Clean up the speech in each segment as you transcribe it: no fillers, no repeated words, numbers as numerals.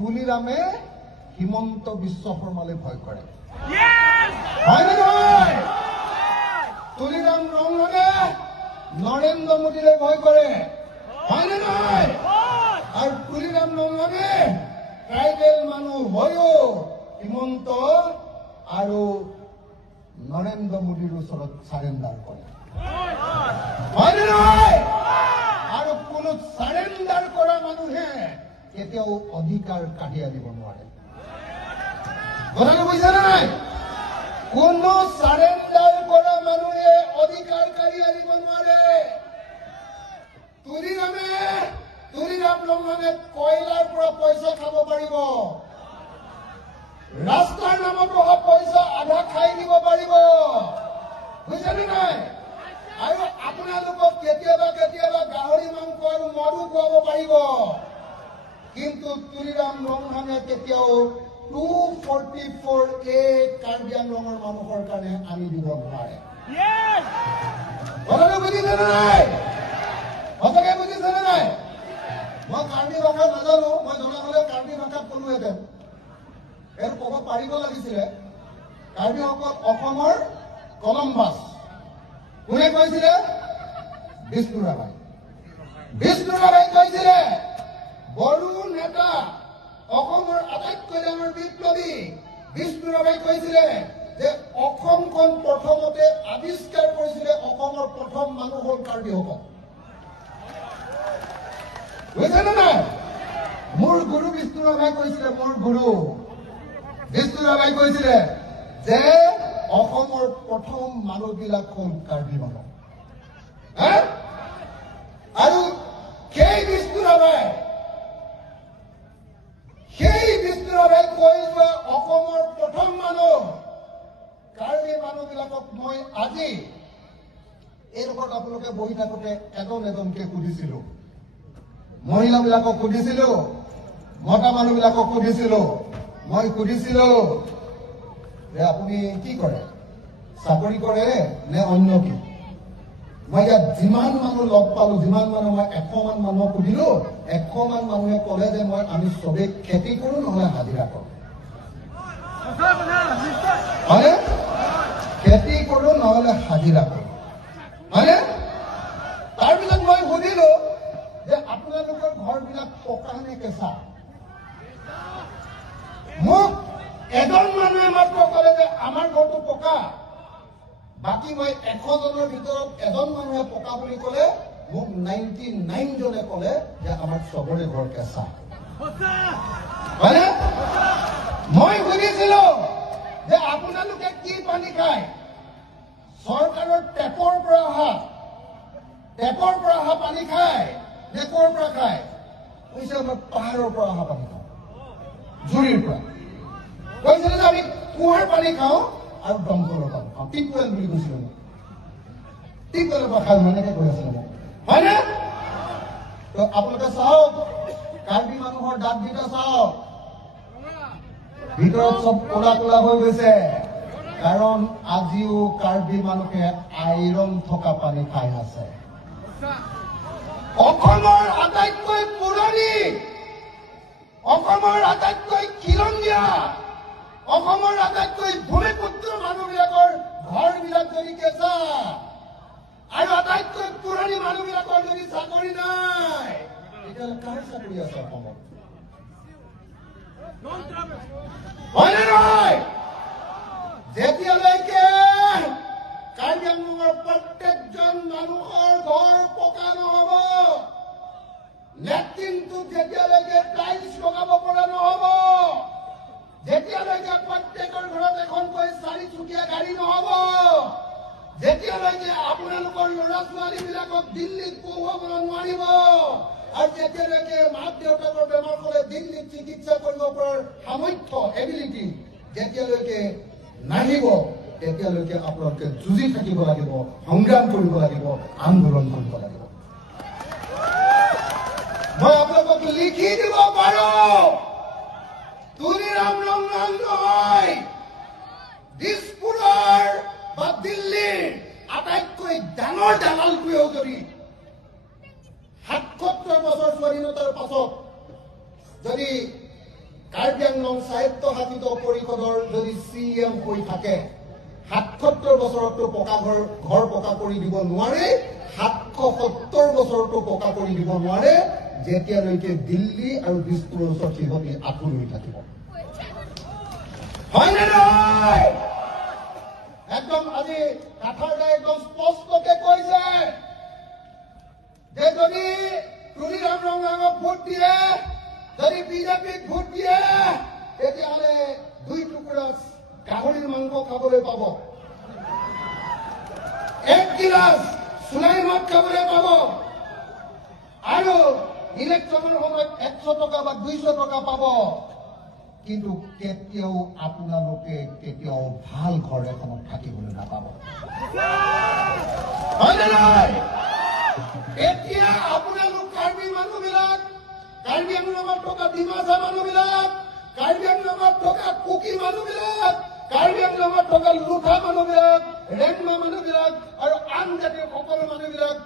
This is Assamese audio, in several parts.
তুলিরামে হিমন্ত বিশ্ব শর্মালে ভয় করে হয় না নয় তুলিরাম রমনে নরেন্দ্র মোদীলে ভয় করে হয় না নয় আর তুলিরাম রমনে ট্রাইবেল মানুষ হয়ও হিমন্ত আর নরেন্দ্র মোদীর ওচৰত সাৰেন্ডাৰ কৰে হয় না নয় আৰ কোন সাৰেন্ডাৰ কৰা মানুহে কেতিয়াও অধিকাৰ কাঢ়ি আনিব নোৱাৰে কথাটো বুজিছে নে নাই কোন সাৰেন্ডাৰ কৰা মানুহে অধিকাৰ কাঢ়ি আনিব নোৱাৰে তুলিৰাম লংহানে কয়লাৰ পৰা পইচা খাব পাৰিব ৰাস্তাৰ নামত অহা পইচা আধা খাই দিব পাৰিব বুজিছে নে নাই আৰু আপোনালোকক কেতিয়াবা কেতিয়াবা গাহৰি মাংস আৰু মদো খুৱাব পাৰিব কিন্তু তুলিৰাম লংহানে কেতিয়াও 244A কাৰ্বি আংলঙৰ মানুহৰ কাৰণে আনি দিব নোৱাৰে কথাটো বুজিছে নে নাই সঁচাকে বুজিছে নে নাই মই কাৰ্বি ভাষা নাজানো মই জনা হলে কাৰ্বি ভাষাত কলোহেঁতেন এইটো ক'ব পাৰিব লাগিছিলে কাৰ্বিসকল অসমৰ কলম্বাছ কোনে কৈছিলে বিষ্ণুৰাভাই কৈছিলে বড়ো নেতা অসমৰ আটাইতকৈ ডাঙৰ বিপ্লৱী বিষ্ণুৰাভাই কৈছিলে যে অসমখন প্ৰথমতে আৱিষ্কাৰ কৰিছিলে অসমৰ প্ৰথম মানুহ হ'ল কাৰ্বিসকল বুজিছে নে নাই মোৰ গুৰু বিষ্ণুৰাভাই কৈছিলে বিষ্ণুৰাভাই কৈছিলে যে অসমৰ প্ৰথম মানুহবিলাক হ'ল কাৰ্বি মানুহ আৰু সেই বিষ্ণুৰাভাই কৈ যোৱা অসমৰ প্ৰথম মানুহ কাৰ্বি মানুহবিলাকক মই আজি এইডোখৰত আপোনালোকে বহি থাকোঁতে এজনকে সুধিছিলো মহিলাবিলাকক সুধিছিলো মতা মানুহবিলাকক সুধিছিলো মই সুধিছিলো যে আপুনি কি কৰে চাকৰি কৰে নে অন্য কি মই ইয়াত যিমান মানুহ লগ পালো যিমান মানুহ মই 100 মান মানুহক সুধিলো 100 মান মানুহে ক'লে যে আমি চবেই খেতি কৰো নহলে হাজিৰা কৰো হয়নে খেতি কৰো নহলে হাজিৰা কৰো হয়নে তাৰপিছত মই সুধিলো যে আপোনালোকৰ ঘৰবিলাক পকা নে কেঁচা মোক এজন মানুহে মাত্ৰ ক'লে যে আমাৰ ঘৰটো পকা বাকি মই 100 জনৰ ভিতৰত এজন মানুহে পকা বুলি ক'লে মোক 99 জনে ক'লে যে আমাৰ চবৰে ঘৰ কেঁচা হয়নে মই সুধিছিলো যে আপোনালোকে কি পানী খায় চৰকাৰৰ টেপৰ পৰা অহা পানী খায় নে ক'ৰ পৰা খায় কৈছে মই পাহাৰৰ পৰা অহা পানী খাওঁ জুৰিৰ পৰা কৈছিলে যে আমি কুঁৱাৰ পানী খাওঁ আৰু দমকলৰ পানী খাওঁ টিপৱেল বুলি কৈছিলে মোক টিপৱেলৰ পৰা খাওঁ এনেকে কৈ আছিলে মোক হয়নে তো আপোনালোকে চাওক কাৰ্বি মানুহৰ দাঁতকেইটা চাওক ভিতৰত চব ক'লা ক'লা হৈ গৈছে কাৰণ আজিও কাৰ্বি মানুহে আইৰণ থকা পানী খাই আছে অসমৰ আটাইতকৈ পুৰণি অসমৰ আটাইতকৈ খিলঞ্জীয়া অসমৰ আটাইতকৈ ভূমিপুত্ৰ মানুহবিলাকৰ ঘৰবিলাক যদি কেঁচা আৰু আটাইতকৈ পুৰণি মানুহবিলাকৰ যদি চাকৰি নাই তেতিয়াহ'লে কাৰ চাকৰি আছে অসমত হয়নে নহয় যেতিয়ালৈকে কাৰ্বি আংলঙৰ প্ৰত্যেকজন মানুহৰ ঘৰ পকা নহ'ব লেট্ৰিনটোত যেতিয়ালৈকে টাইলছ লগাব পৰা নহ'ব যেতিয়ালৈকে প্ৰত্যেকৰ ঘৰত এখনকৈ 4চকীয়া গাড়ী নহ'ব যেতিয়ালৈকে আপোনালোকৰ ল'ৰা ছোৱালীবিলাকক দিল্লীত পঢ়ুৱাব নোৱাৰিব আৰু যেতিয়ালৈকে মাক দেউতাকৰ বেমাৰ হ'লে দিল্লীত চিকিৎসা কৰিব পৰাৰ সামৰ্থ্য এবিলিটি যেতিয়ালৈকে নাহিব তেতিয়ালৈকে আপোনালোকে যুঁজি থাকিব লাগিব সংগ্ৰাম কৰিব লাগিব আন্দোলন কৰিব লাগিব মই আপোনালোকক লিখি দিব পাৰোঁ তুলিৰাম লংহান নহয় দিছপুৰৰ বা দিল্লীৰ আটাইতকৈ ডাঙৰ দালালটোৱেও যদি 77 বছৰ স্বাধীনতাৰ পাছত যদি কাৰ্বি আংলং স্বায়ত্তশাসিত পৰিষদৰ যদি CM হৈ থাকে ৭৭ বছৰতো পকা ঘৰ পকা কৰি দিব নোৱাৰে, ৭৭০ বছৰতো পকা কৰি দিব নোৱাৰে, যেতিয়ালৈকে দিল্লী আৰু দিছপুৰৰ ওচৰত সিহঁতি আঁঠু হৈ থাকিব। হয়নে নহয়? একদম আজি কাঠাৰদাই একদম স্পষ্টকে কৈছে যে যদি তুলিৰাম ৰঙাক ভোট দিয়ে, যদি বিজেপিক ভোট দিয়ে, তেতিয়াহ'লে 2 টুকুৰা গাহৰিৰ মাংস খাবলৈ পাব, 1 গিলাচ চুলাই মদ খাবলৈ পাব, আৰু ইলেকশ্যনৰ সময়ত 100 টকা বা 200 টকা পাব। কিন্তু কেতিয়াও আপোনালোকে কেতিয়াও ভাল ঘৰ এখনত থাকিবলৈ নাপাব। হয়নে নহয়? এতিয়া আপোনালোক কাৰ্বি মানুহবিলাক, কাৰ্বি আংলঙত থকা ডিমাচা মানুহবিলাক, কাৰ্বি আংলঙত থকা কুকি মানুহবিলাক, কাৰ্বি আংলঙত থকা লুথা মানুহবিলাক, ৰেংমা মানুহবিলাক আৰু আন জাতিৰ সকলো মানুহবিলাক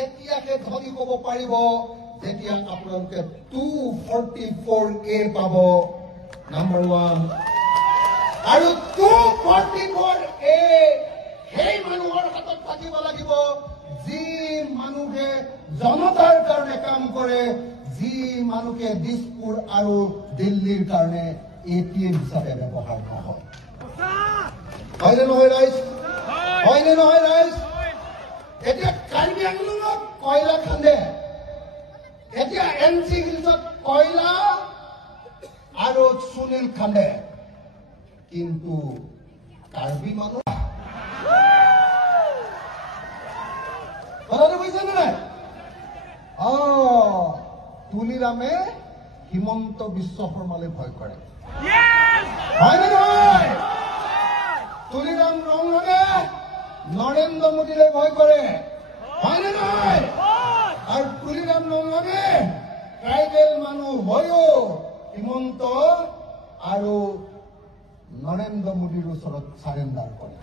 এতিয়াহে ধনী ক'ব পাৰিব যেতিয়া আপোনালোকে 244A পাব, নাম্বাৰ 1, আৰু 244A সেই মানুহৰ হাতত থাকিব লাগিব যি মানুহে জনতাৰ কাৰণে কাম কৰে, যি মানুহে দিছপুৰ আৰু দিল্লীৰ কাৰণে ATM হিচাপে ব্যৱহাৰ নহয়। হয়নে নহয় ৰাইজ? হয়নে নহয় ৰাইজ? এতিয়া কাৰ্বি আংলঙত কয়লা খান্দে, এতিয়া NC হিলছত কয়লা আৰু সুনীল খান্দে, কিন্তু কাৰ্বি মানুহ কথাটো বুজিছেনে নাই? তুলিৰামে হিমন্ত বিশ্ব শৰ্মালৈ ভয় কৰে। হয়নে নহয়? তুলিৰাম ৰঙনে নৰেন্দ্ৰ মোদীলৈ ভয় কৰে। হয়নে নহয়? আৰু তুলিৰাম ৰঙনে ট্ৰাইবেল মানুহ হৈও হিমন্ত আৰু নৰেন্দ্ৰ মোদীৰ ওচৰত চাৰেণ্ডাৰ কৰে।